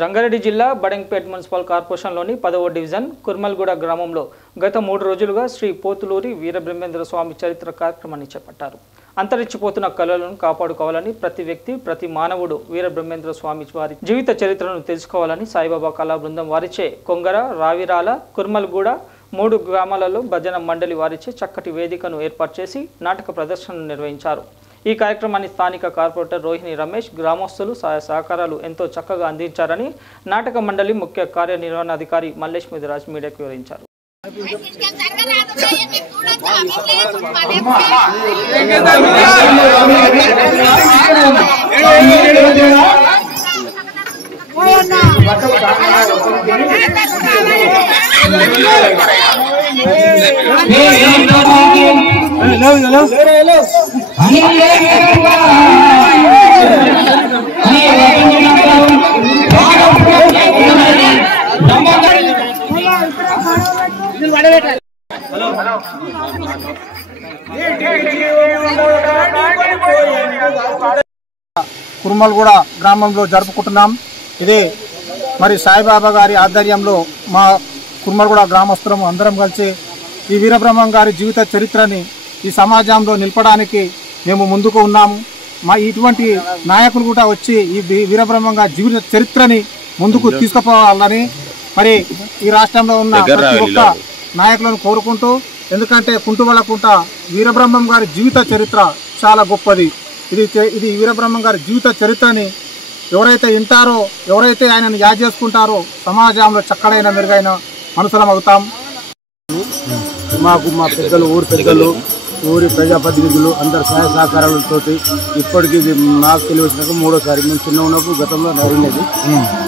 రంగారెడ్డి జిల్లా బడంగ్పేట్ మున్సిపల్ కార్పొరేషన్లోని పదవ డివిజన్ కుర్మల్గూడ గ్రామంలో గత మూడు రోజులుగా శ్రీ పోతులూరి వీరబ్రహ్మేంద్ర స్వామి చరిత్ర కార్యక్రమాన్ని చేపట్టారు. అంతరించిపోతున్న కళలను కాపాడుకోవాలని ప్రతి వ్యక్తి ప్రతి మానవుడు వీరబ్రహ్మేంద్ర స్వామి వారి జీవిత చరిత్రను తెలుసుకోవాలని సాయిబాబా కళా బృందం వారిచే కొంగర రావిరాల కుర్మల్గూడ మూడు గ్రామాలలో భజన మండలి వారిచే చక్కటి వేదికను ఏర్పాటు చేసి నాటక ప్రదర్శనను నిర్వహించారు. ఈ కార్యక్రమాన్ని స్థానిక కార్పొరేటర్ రోహిణి రమేష్ గ్రామస్తులు సహాయ సహకారాలు ఎంతో చక్కగా అందించారని నాటక మండలి ముఖ్య కార్యనిర్వహణాధికారి మల్లేష్ ముదిరాజ్ మీడియాకు వివరించారు కురుమల్గూడ గ్రామంలో జరుపుకుంటున్నాం. ఇది మరి సాయిబాబా గారి ఆధ్వర్యంలో మా కురుమల్గూడ గ్రామస్తులం అందరం కలిసి ఈ వీరబ్రహ్మం గారి జీవిత చరిత్రని ఈ సమాజంలో నిలపడానికి మేము ముందుకు ఉన్నాము. మా ఇటువంటి నాయకులు కూడా వచ్చి ఈ వీ- వీరబ్రహ్మం గారి జీవిత చరిత్రని ముందుకు తీసుకుపోవాలని మరి ఈ రాష్ట్రంలో ఉన్న ప్రతి ఒక్క నాయకులను కోరుకుంటూ ఎందుకంటే కుంటువలకుంట వీరబ్రహ్మం గారి జీవిత చరిత్ర చాలా గొప్పది. ఇది ఇది వీరబ్రహ్మం గారి జీవిత చరిత్రని ఎవరైతే వింటారో ఎవరైతే ఆయనను యాద్ చేసుకుంటారో సమాజంలో చక్కడైన మెరుగైన మనుషులం అవుతాం. మాకు మా పెద్దలు ఊరి పెద్దలు ఊరి ప్రజాప్రతినిధులు అందరు సహాయ సహకారాలతో ఇప్పటికి ఇది నాకు తెలిసినాక మూడోసారి మేము చిన్న ఉన్నప్పుడు గతంలో నడినది.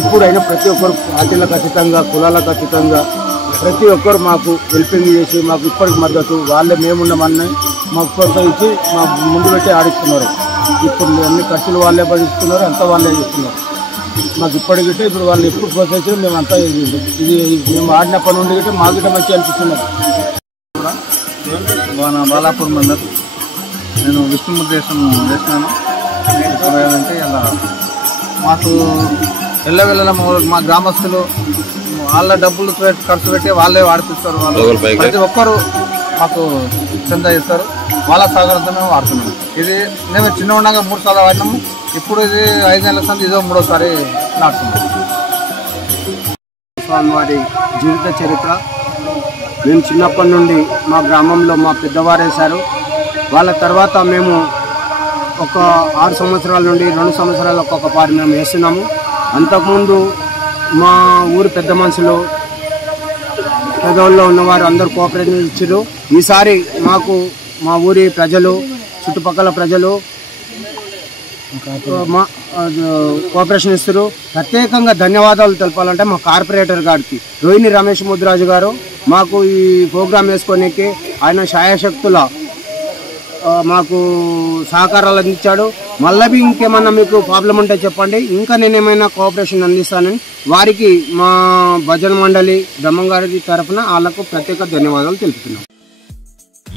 ఇప్పుడైనా ప్రతి ఒక్కరు పార్టీలకు ఖచ్చితంగా కులాలకు ఖచ్చితంగా ప్రతి ఒక్కరు మాకు హెల్పింగ్ చేసి మాకు ఇప్పటికి మద్దతు వాళ్ళే మేమున్నామని మాకు ప్రోత్సహించి మాకు ముందు పెట్టి ఆడిస్తున్నారు. ఇప్పుడు అన్ని ఖర్చులు వాళ్ళే భరిస్తున్నారు అంతా వాళ్ళే చేస్తున్నారు. మాకు ఇప్పటికి ఇప్పుడు వాళ్ళు ఎప్పుడు ప్రోత్సహించారు మేము అంతా ఇది. మేము ఆడినప్పటి నుండి గిట్ట మాకు మంచిగా అనిపిస్తున్నారు మన బాలాపూర్ మందర్. నేను విష్ణుమూర్తి దేశం చేసినాను ఏంటంటే ఇలా మాకు ఎల్లవెల్లల మా గ్రామస్తులు వాళ్ళ డబ్బులు ఖర్చు పెట్టి వాళ్ళే వాడిపిస్తారు. వాళ్ళు ప్రతి ఒక్కరు మాకు చందా ఇస్తారు. వాళ్ళ సహకారంతో మేము వాడుతున్నాం ఇది మేము చిన్న ఉండగా మూడు సార్లు వాడినాము. ఇప్పుడు ఇది ఐదు నెలల సంది ఇదో మూడోసారి నాటుతున్నాం స్వామివారి జీవిత చరిత్ర మేము చిన్నప్పటి నుండి మా గ్రామంలో మా పెద్దవారు వేశారు. వాళ్ళ తర్వాత మేము ఒక ఆరు సంవత్సరాల నుండి రెండు సంవత్సరాలు ఒక్కొక్క పారి మేము వేస్తున్నాము. అంతకుముందు మా ఊరి పెద్ద మనుషులు పెదవుల్లో ఉన్నవారు అందరూ కోఆపరేషన్ ఇచ్చారు ఈసారి మాకు మా ఊరి ప్రజలు చుట్టుపక్కల ప్రజలు మా కోఆపరేషన్ ఇస్తారు ప్రత్యేకంగా ధన్యవాదాలు తెలపాలంటే మా కార్పొరేటర్ గారికి రోహిణి రమేష్ ముద్రాజు గారు. మాకు ఈ ప్రోగ్రామ్ వేసుకోనికి ఆయన శాయశక్తుల మాకు సహకారాలు అందించాడు. మళ్ళీ ఇంకేమన్నా మీకు ప్రాబ్లం ఉంటే చెప్పండి. ఇంకా నేను ఏమైనా కోఆపరేషన్ అందిస్తానని వారికి మా భజన మండలి బ్రహ్మంగారి తరఫున వాళ్ళకు ప్రత్యేక ధన్యవాదాలు తెలుపుతున్నాం.